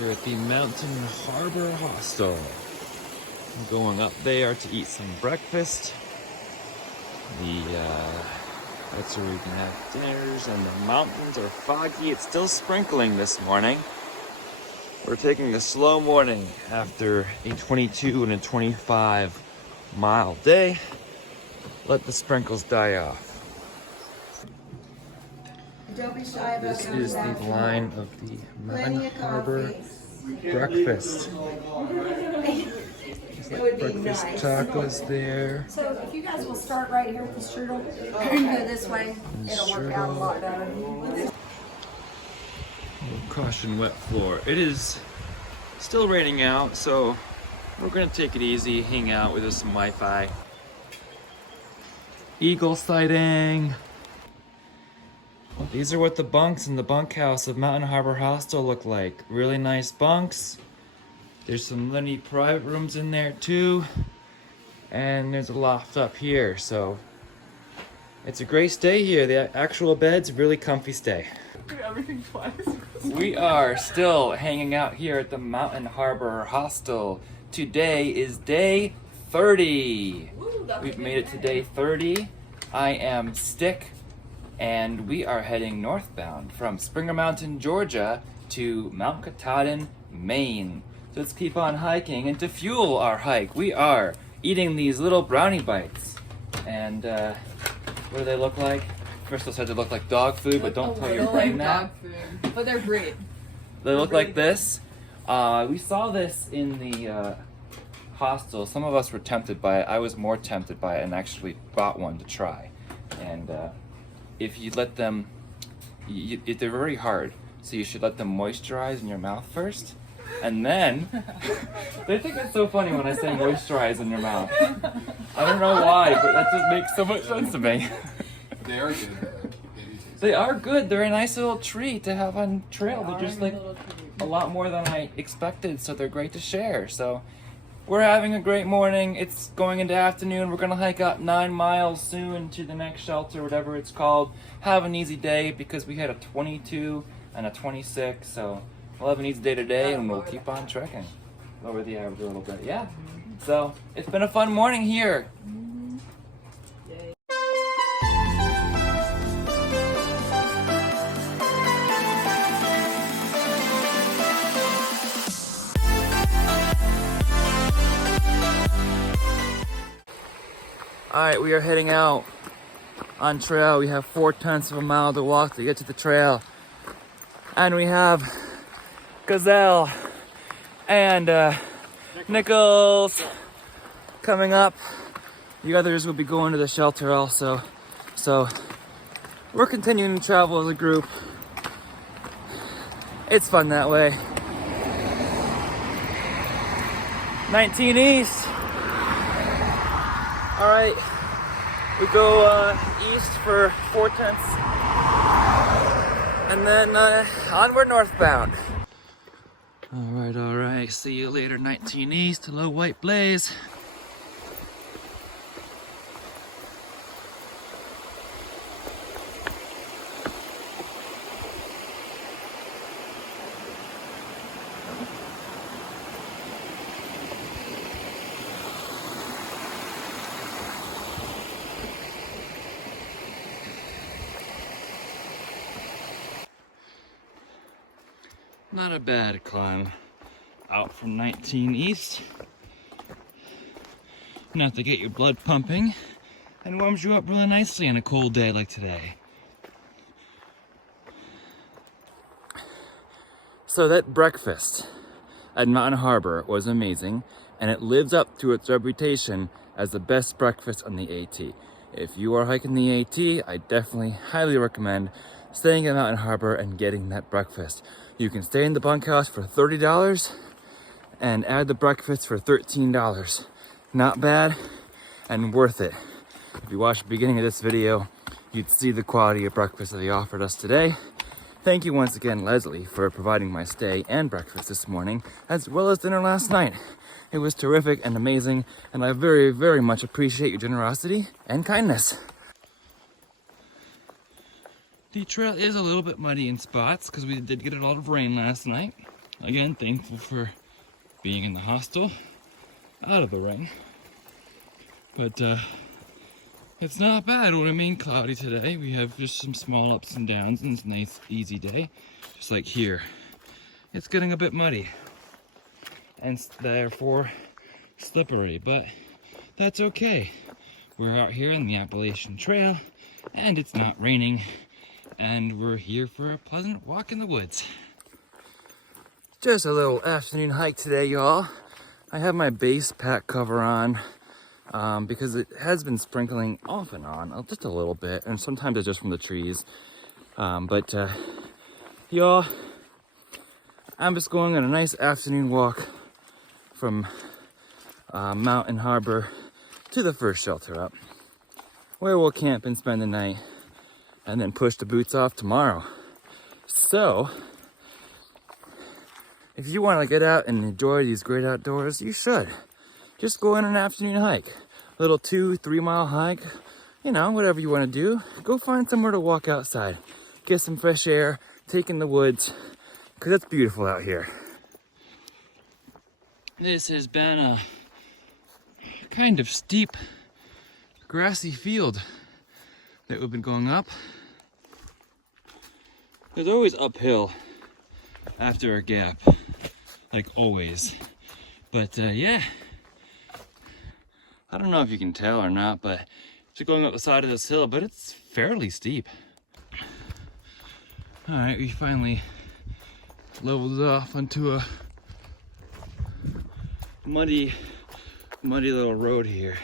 Here at the Mountain Harbor Hostel. I'm going up there to eat some breakfast. That's where we can have dinners, and the mountains are foggy. It's still sprinkling this morning. We're taking a slow morning after a 22 and a 25 mile day. Let the sprinkles die off. Don't be shy about This is the line of the Mountain Harbor breakfast. Breakfast tacos there. So if you guys will start right here with the strudel and go this way, it'll work out a lot better. Caution wet floor. It is still raining out, so we're gonna take it easy, hang out with some Wi-Fi. Eagle sighting. These are what the bunks in the bunkhouse of Mountain Harbor Hostel look like. Really nice bunks. There's some neat private rooms in there too. And there's a loft up here, so it's a great stay here. The actual bed's really comfy stay. Everything twice. We are still hanging out here at the Mountain Harbor Hostel. Today is day 30. We've made it to day 30. I am Stick, and we are heading northbound from Springer Mountain, Georgia to Mount Katahdin, Maine. So let's keep on hiking, and to fuel our hike, we are eating these little brownie bites. And what do they look like? First I said they look like dog food, but don't tell your brain that. Dog food, but they're great. They look like this. We saw this in the hostel. Some of us were tempted by it. I was more tempted by it and actually bought one to try. And if you let them, they're very hard, so you should let them moisturize in your mouth first. And then, they think it's so funny when I say moisturize in your mouth. I don't know why, but that just makes so much sense to me. They are good. They are good. They're a nice little treat to have on trail. They're just like a lot more than I expected, so they're great to share. So we're having a great morning. It's going into afternoon. We're gonna hike up 9 miles soon to the next shelter, whatever it's called. Have an easy day because we had a 22 and a 26, so we'll have an easy day today and we'll keep on trekking. Lower the average a little bit, yeah. So it's been a fun morning here. All right, we are heading out on trail. We have 4/10 of a mile to walk to get to the trail. And we have Gazelle and Nichols coming up. The others will be going to the shelter also. So we're continuing to travel as a group. It's fun that way. 19 East. All right, we go east for 4/10 and then onward northbound. All right, see you later, 19 East, hello White Blaze. Not a bad climb out from 19 East. Enough to get your blood pumping and warms you up really nicely on a cold day like today. So that breakfast at Mountain Harbor was amazing, and it lives up to its reputation as the best breakfast on the AT. If you are hiking the AT, I definitely highly recommend staying at Mountain Harbor and getting that breakfast. You can stay in the bunkhouse for $30 and add the breakfast for $13. Not bad and worth it. If you watched the beginning of this video, you'd see the quality of breakfast that they offered us today. Thank you once again, Leslie, for providing my stay and breakfast this morning, as well as dinner last night. It was terrific and amazing, and I very, very much appreciate your generosity and kindness. The trail is a little bit muddy in spots because we did get a lot of rain last night. Again, thankful for being in the hostel, out of the rain. But it's not bad. It'll remain cloudy today. We have just some small ups and downs, and it's a nice, easy day. Just like here. It's getting a bit muddy, and therefore slippery, but that's okay. We're out here on the Appalachian Trail, and it's not raining, and we're here for a pleasant walk in the woods. Just a little afternoon hike today, y'all. I have my base pack cover on because it has been sprinkling off and on, just a little bit, and sometimes it's just from the trees. Y'all, I'm just going on a nice afternoon walk from Mountain Harbor to the first shelter up, where we'll camp and spend the night, and then push the boots off tomorrow. So, if you want to get out and enjoy these great outdoors, you should. Just go on an afternoon hike. A little 2-3 mile hike, you know, whatever you want to do. Go find somewhere to walk outside. Get some fresh air, take in the woods, because it's beautiful out here. This has been a kind of steep, grassy field that we've been going up. There's always uphill after a gap, like always. But yeah, I don't know if you can tell or not, but it's going up the side of this hill, but it's fairly steep. All right, we finally leveled it off onto a muddy little road here.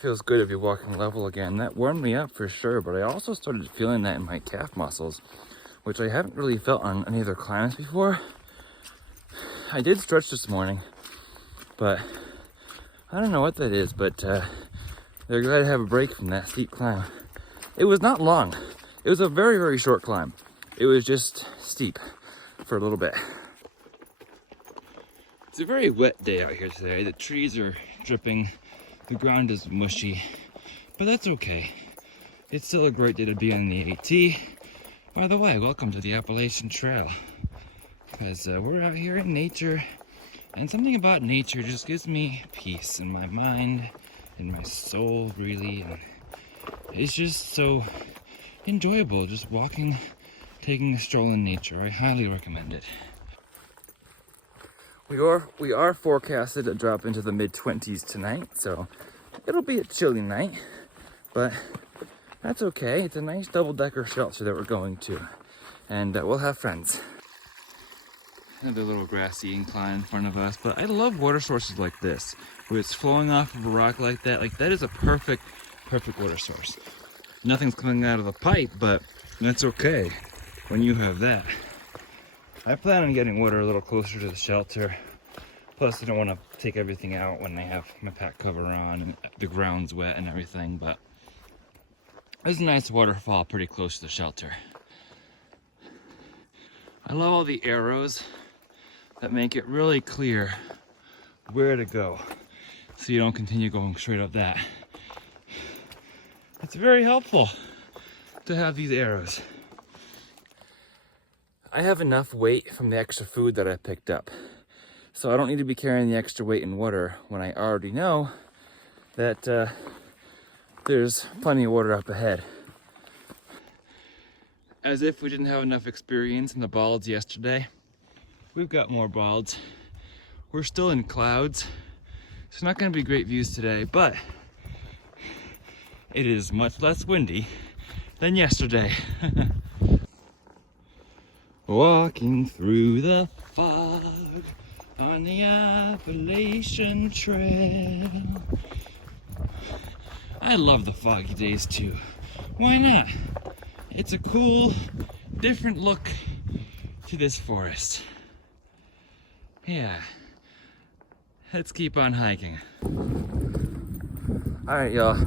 Feels good to be walking level again. That warmed me up for sure, but I also started feeling that in my calf muscles, which I haven't really felt on any other climbs before. I did stretch this morning, but I don't know what that is, but they're glad to have a break from that steep climb. It was not long. It was a very, very short climb. It was just steep for a little bit. It's a very wet day out here today. The trees are dripping. The ground is mushy, but that's okay. It's still a great day to be on the AT. By the way, welcome to the Appalachian Trail, because we're out here in nature, and something about nature just gives me peace in my mind, in my soul, really. And it's just so enjoyable, just walking, taking a stroll in nature. I highly recommend it. We are forecasted to drop into the mid-20s tonight, so it'll be a chilly night, but that's okay. It's a nice double-decker shelter that we're going to, and we'll have friends. Another little grassy incline in front of us, but I love water sources like this, where it's flowing off of a rock like that. Like, that is a perfect water source. Nothing's coming out of the pipe, but that's okay when you have that. I plan on getting water a little closer to the shelter. Plus, I don't want to take everything out when I have my pack cover on and the ground's wet and everything, but there's a nice waterfall pretty close to the shelter. I love all the arrows that make it really clear where to go, so you don't continue going straight up that. It's very helpful to have these arrows. I have enough weight from the extra food that I picked up, so I don't need to be carrying the extra weight in water when I already know that there's plenty of water up ahead. As if we didn't have enough experience in the balds yesterday, we've got more balds. We're still in clouds. It's not going to be great views today, but it is much less windy than yesterday. Walking through the fog on the Appalachian Trail. I love the foggy days too. Why not? It's a cool, different look to this forest. Yeah. Let's keep on hiking. Alright, y'all.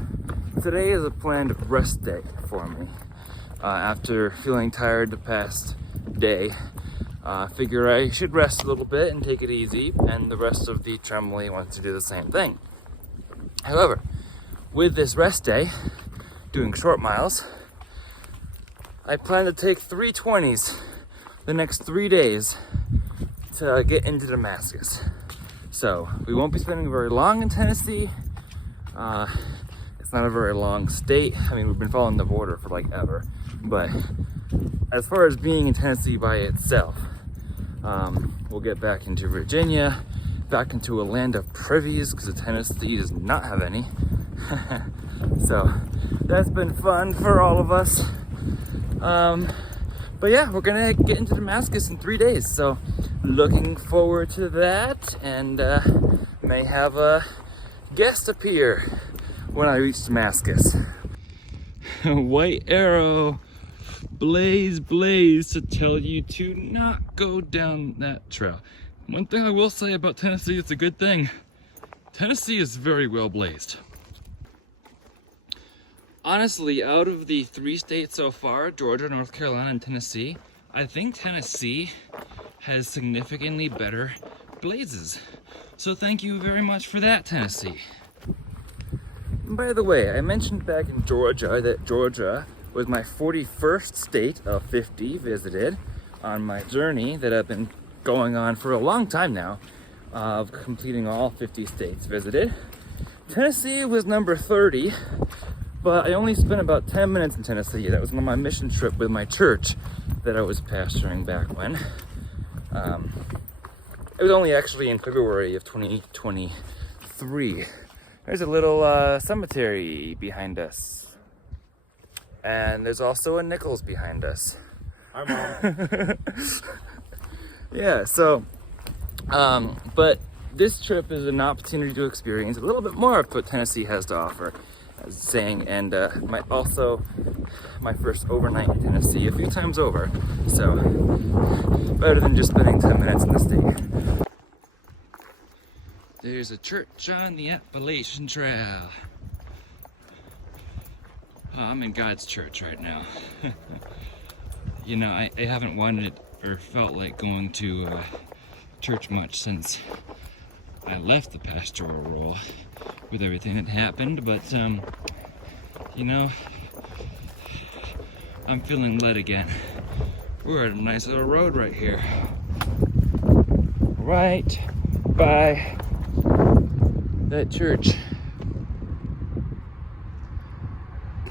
Today is a planned rest day for me. After feeling tired the past day, figure I should rest a little bit and take it easy, and the rest of the Tremblay wants to do the same thing. However, with this rest day, doing short miles, I plan to take 3 20s the next 3 days to get into Damascus. So we won't be spending very long in Tennessee. It's not a very long state. I mean, we've been following the border for like ever, but as far as being in Tennessee by itself, we'll get back into Virginia, back into a land of privies, because Tennessee does not have any. So that's been fun for all of us. But yeah, we're gonna get into Damascus in 3 days, so looking forward to that, and may have a guest appear when I reach Damascus. White arrow, blaze, blaze, to tell you to not go down that trail. One thing I will say about Tennessee, it's a good thing. Tennessee is very well blazed. Honestly, out of the 3 states so far, Georgia, North Carolina, and Tennessee, I think Tennessee has significantly better blazes. So thank you very much for that, Tennessee. By the way, I mentioned back in Georgia that Georgia was my 41st state of 50 visited on my journey that I've been going on for a long time now, of completing all 50 states visited. Tennessee was number 30. But I only spent about 10 minutes in Tennessee. That was on my mission trip with my church that I was pastoring back when. It was only actually in February of 2023. There's a little cemetery behind us. And there's also a Nichols behind us. Hi, Mom. Yeah, so, but this trip is an opportunity to experience a little bit more of what Tennessee has to offer. Saying, and my first overnight in Tennessee a few times over, so better than just spending 10 minutes in the state. There's a church on the Appalachian Trail. Oh, I'm in God's church right now. You know, I haven't wanted or felt like going to church much since I left the pastoral role with everything that happened, but you know, I'm feeling led again. We're at a nice little road right here, right by that church.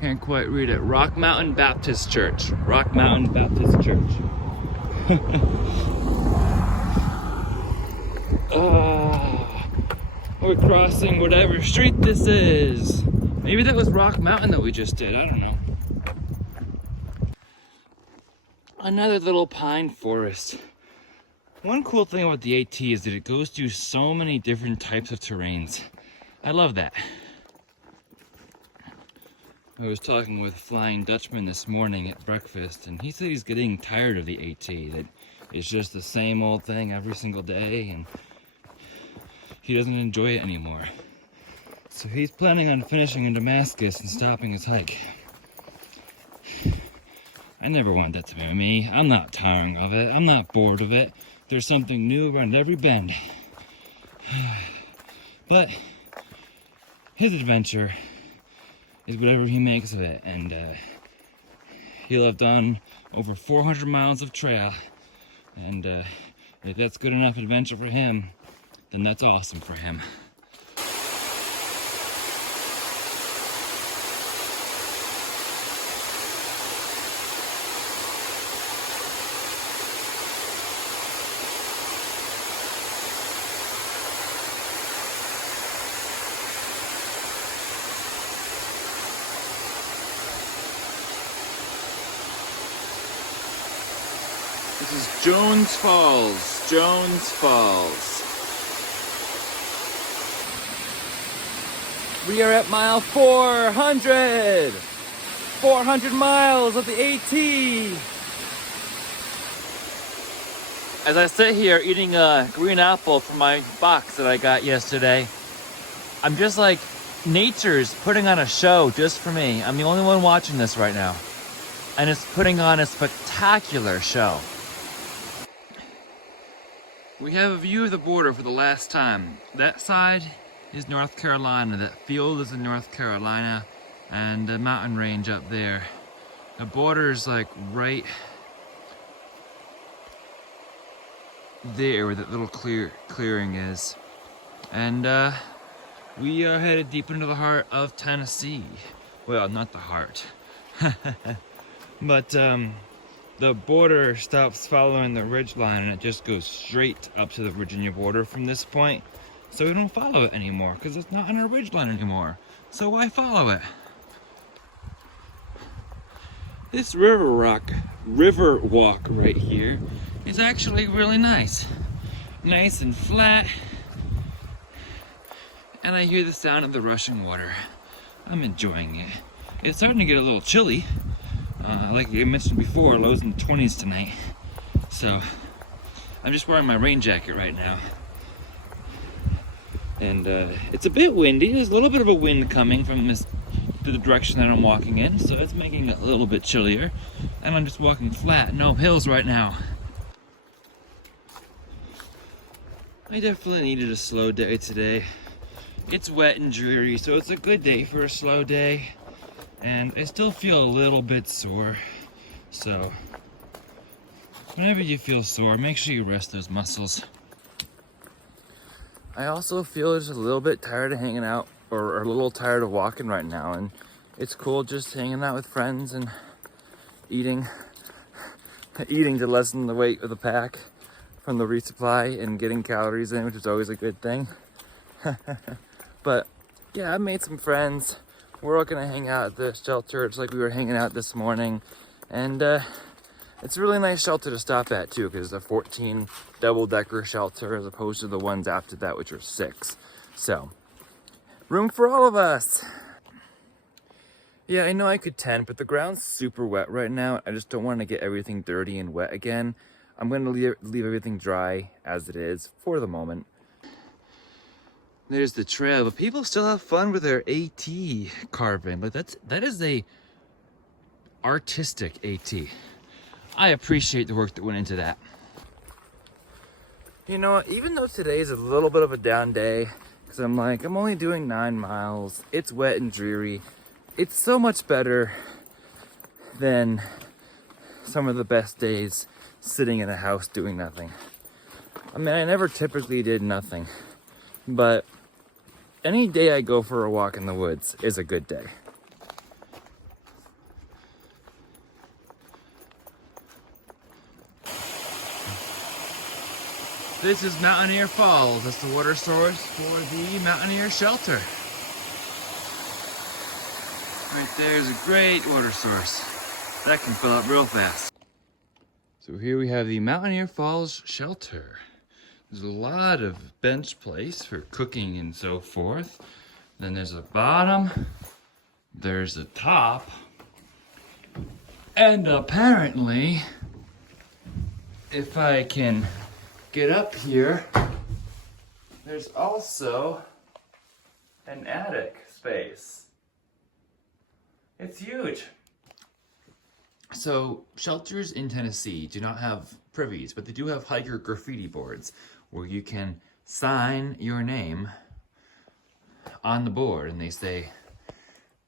Can't quite read it. Rock Mountain Baptist Church. Rock Mountain Baptist Church. We're crossing whatever street this is. Maybe that was Rock Mountain that we just did. I don't know. Another little pine forest. One cool thing about the AT is that it goes through so many different types of terrains. I love that. I was talking with Flying Dutchman this morning at breakfast, and he said he's getting tired of the AT, that it's just the same old thing every single day, and he doesn't enjoy it anymore. So he's planning on finishing in Damascus and stopping his hike. I never want that to be me. I'm not tiring of it. I'm not bored of it. There's something new around every bend. But his adventure is whatever he makes of it, and he'll have done over 400 miles of trail, and if that's good enough adventure for him, then that's awesome for him. This is Jones Falls. Jones Falls. We are at mile 400. 400 miles of the AT. As I sit here eating a green apple from my box that I got yesterday, I'm just like, nature's putting on a show just for me. I'm the only one watching this right now. And it's putting on a spectacular show. We have a view of the border for the last time. That side is North Carolina. That field is in North Carolina, and the mountain range up there. The border is like right there where that little clearing is. And we are headed deep into the heart of Tennessee. Well, not the heart. But the border stops following the ridge line and it just goes straight up to the Virginia border from this point. So we don't follow it anymore because it's not on a ridge line anymore. So why follow it? This river walk right here is actually really nice. Nice and flat. And I hear the sound of the rushing water. I'm enjoying it. It's starting to get a little chilly. Like I mentioned before, lows in the 20s tonight. So I'm just wearing my rain jacket right now. And it's a bit windy. There's a little bit of a wind coming from the direction that I'm walking in, so it's making it a little bit chillier. And I'm just walking flat, no hills right now. I definitely needed a slow day today. It's wet and dreary, so it's a good day for a slow day. And I still feel a little bit sore. So whenever you feel sore, make sure you rest those muscles. I also feel just a little bit tired of hanging out, or a little tired of walking right now, and it's cool just hanging out with friends and eating to lessen the weight of the pack from the resupply and getting calories in, which is always a good thing. But yeah, I made some friends. We're all gonna hang out at the shelter. It's like we were hanging out this morning, and it's a really nice shelter to stop at too, because it's a 14 double-decker shelter as opposed to the ones after that, which are 6. So, room for all of us. Yeah, I know I could tent, but the ground's super wet right now. I just don't want to get everything dirty and wet again. I'm gonna leave everything dry as it is for the moment. There's the trail, but people still have fun with their AT carving. But that is a artistic AT. I appreciate the work that went into that. You know what, even though today is a little bit of a down day, because I'm only doing 9 miles, it's wet and dreary, it's so much better than some of the best days sitting in a house doing nothing. I mean, I never typically did nothing, but any day I go for a walk in the woods is a good day. This is Mountaineer Falls. That's the water source for the Mountaineer Shelter. Right there's a great water source. That can fill up real fast. So here we have the Mountaineer Falls Shelter. There's a lot of bench place for cooking and so forth. Then there's a bottom, there's a top, and apparently, if I can get up here, there's also an attic space. It's huge. So shelters in Tennessee do not have privies, but they do have hiker graffiti boards where you can sign your name on the board and they say,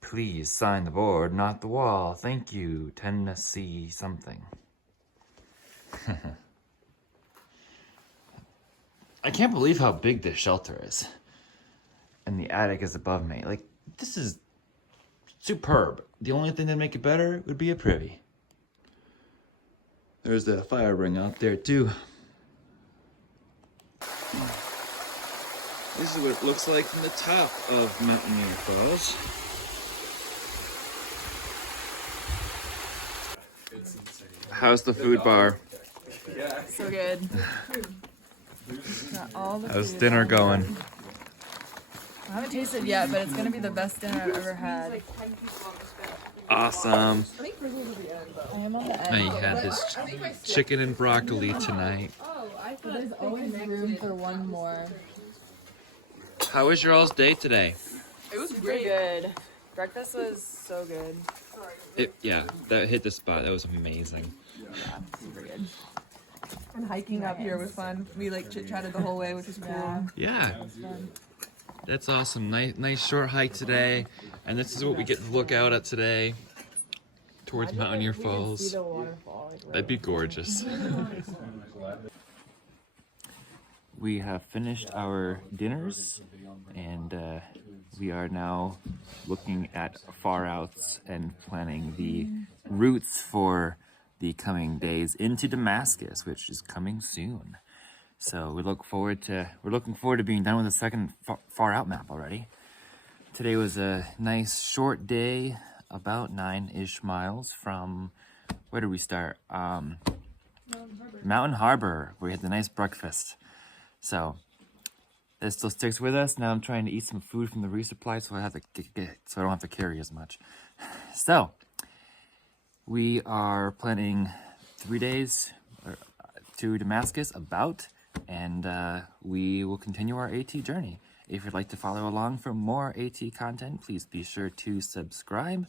please sign the board, not the wall. Thank you, Tennessee something. I can't believe how big this shelter is. And the attic is above me. Like, this is superb. The only thing that'd make it better would be a privy. There's the fire ring out there too. This is what it looks like from the top of Mountaineer Falls. How's the food bar? So good. Got all the How's food dinner on going? board. I haven't tasted yet, but it's gonna be the best dinner I've ever had. Awesome. I am on the edge. I had this chicken and broccoli tonight. But there's always room for one more. How was your all's day today? It was really good. Breakfast was so good. Yeah, that hit the spot. That was amazing. Yeah, super good. And hiking up here was fun. We like chit-chatted the whole way, which was cool. Yeah. That's awesome. Nice short hike today. And this is what we get to look out at today towards Mountaineer Falls. See the waterfall. That'd be gorgeous. we have finished our dinners, and we are now looking at far outs and planning the routes for the coming days into Damascus, which is coming soon. So we're looking forward to being done with the second far out map already. Today was a nice short day, about 9-ish miles from, where did we start? Mountain Harbor, where we had the nice breakfast. So this still sticks with us. Now I'm trying to eat some food from the resupply, so I don't have to carry as much. So we are planning 3 days to Damascus and we will continue our AT journey. If you'd like to follow along for more AT content, please be sure to subscribe.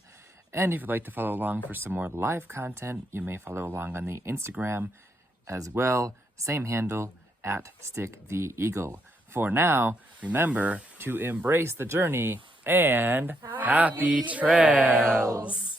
And if you'd like to follow along for some more live content, you may follow along on the Instagram as well. Same handle, @StickTheEagle. For now, remember to embrace the journey and happy trails!